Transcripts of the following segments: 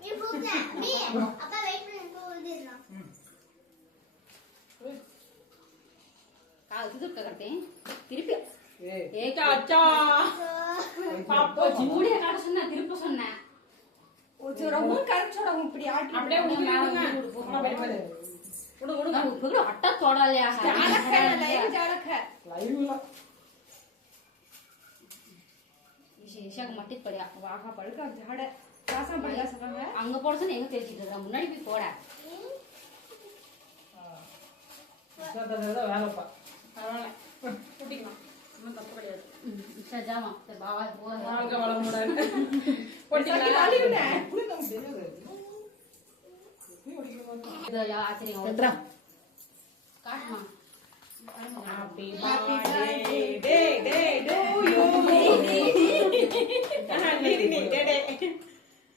நீ கூப்பிட்ட நீ அப்பா வெயிட் பண்ணு போடுறேன் கால் துதுக்க करते திருப்பி ஏய் அச்சா பாப்பா மூடிய காட்ட சொன்னா திருப்ப சொன்னேன் ஒரு ரொம்ப கரெக்டோட இப்படி ஆட்டி அப்படியே உடுங்க உடு உடு இப்ப அட்டா தோடலையா லைவ்ல ஈஷாக்கு மட்டி படியா வாகா படுக்க ஜாட காசா படியா சொல்றாங்க அங்க போட சொன்னா எங்க தெரிஞ்சிட்டு இருக்கா முன்னாடி போய் போட சததத வேலைப்பா பரவாயில்லை குட்டிக்கலாம் ஒன்றும் தப்பு கிடையாது சஜாமா பாவா போக வாழ்க்கை வள முடியாது பொட்டிக்கலாம் அழிவுனே புடி நம்ம தெரியாது இது ஆச்சரியம் காட்டுமா Happy birthday to you.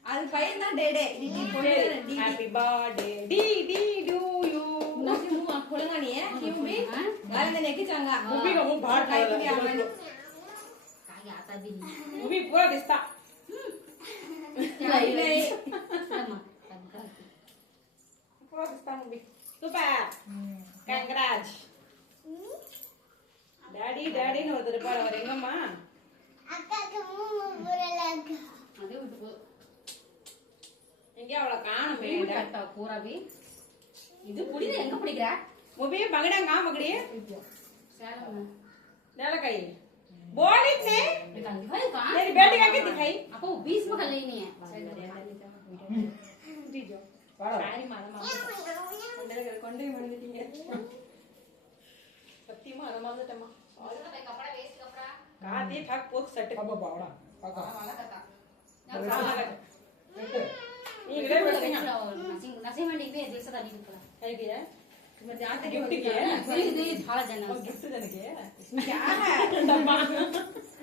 அது பையன் தான் டே நீ பொண்ணு டி Happy birthday to you. நசி மூ கொலங்கனி கிம்பி गाली ने किचांगा Ubi kamu bahar kayak kaya. காய் ஆத்தா பின் Ubi pura desta. இல்லை sama Pura desta Ubi. Super. Congrats. Daddy no terpara orang எங்கம்மா அக்காக்கு மூணு புரலங்க அதே விட்டு போ எங்க அவள காணுமே கட்டா பூராவி இது புடிது எங்க பிடிக்கிற Ubi bangdang ngam magdi. Salem Nala kai. Boli se. दिखाई का मेरी बेटी का क्या दिखाई? அப்போ 20 में कर लेनी है दीजो. सारी मारा मारा. கொண்டே மறந்துட்டீங்க सत्ती मारा मारा टमा. कपड़ा वेस्ट कपड़ा कहा दे ठग पोक सट. apa bawa apa वाला कता ये गड़े बैठे हैं. नसी नसी में डिब्बे देख सकता नहीं निकला है क्या? मैं जानते गिफ्ट किया है. ये थाला जन और गिफ्ट देने के है. क्या है डब्बा.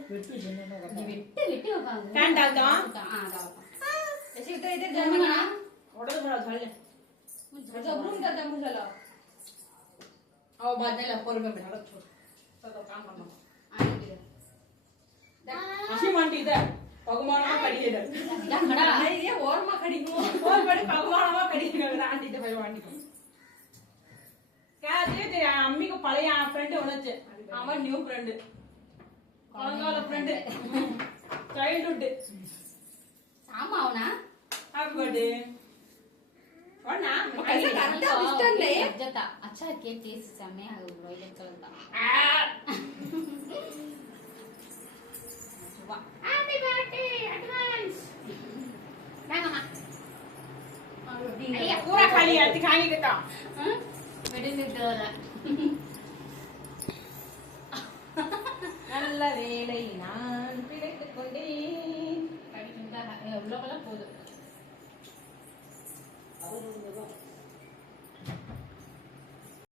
itu jenisnya kata Witte Witte होगा फैन डाल दो. हां डाल ऐसे तो इधर जर्मन जाना ना ऑर्डर बड़ा झाल ले. जो रूम का दम चलो आओ बाद में लपोर में बैठा छोड़. सब काम करना. आगे अशी मानती इधर. भगवान में खड़ी है इधर. जा खड़ा नहीं ये और मां खड़ी हूं और बड़े भगवान में खड़ी है इधर आंटी तो भगवान की. क्या दे तेरे अम्मी को पढ़े यहाँ फ्रेंड होना चाहिए. हमारा न्यू फ्रेंड. कौन फ्रेंड? चाइल्डहुड. सामा होना हैप्पी बर्थडे. और ना ऐसा करता मिस्टर ने जता अच्छा केक टेस्ट समय है वायलेट कलर का हैप्पी बर्थडे एडवांस ना मामा ये पूरा खाली है दिखाएंगे कितना. वेडिंग डोला நல்ல வேளை நான் பிழைத்துக் கொண்டேன். எவ்வளோ போதும் அவரு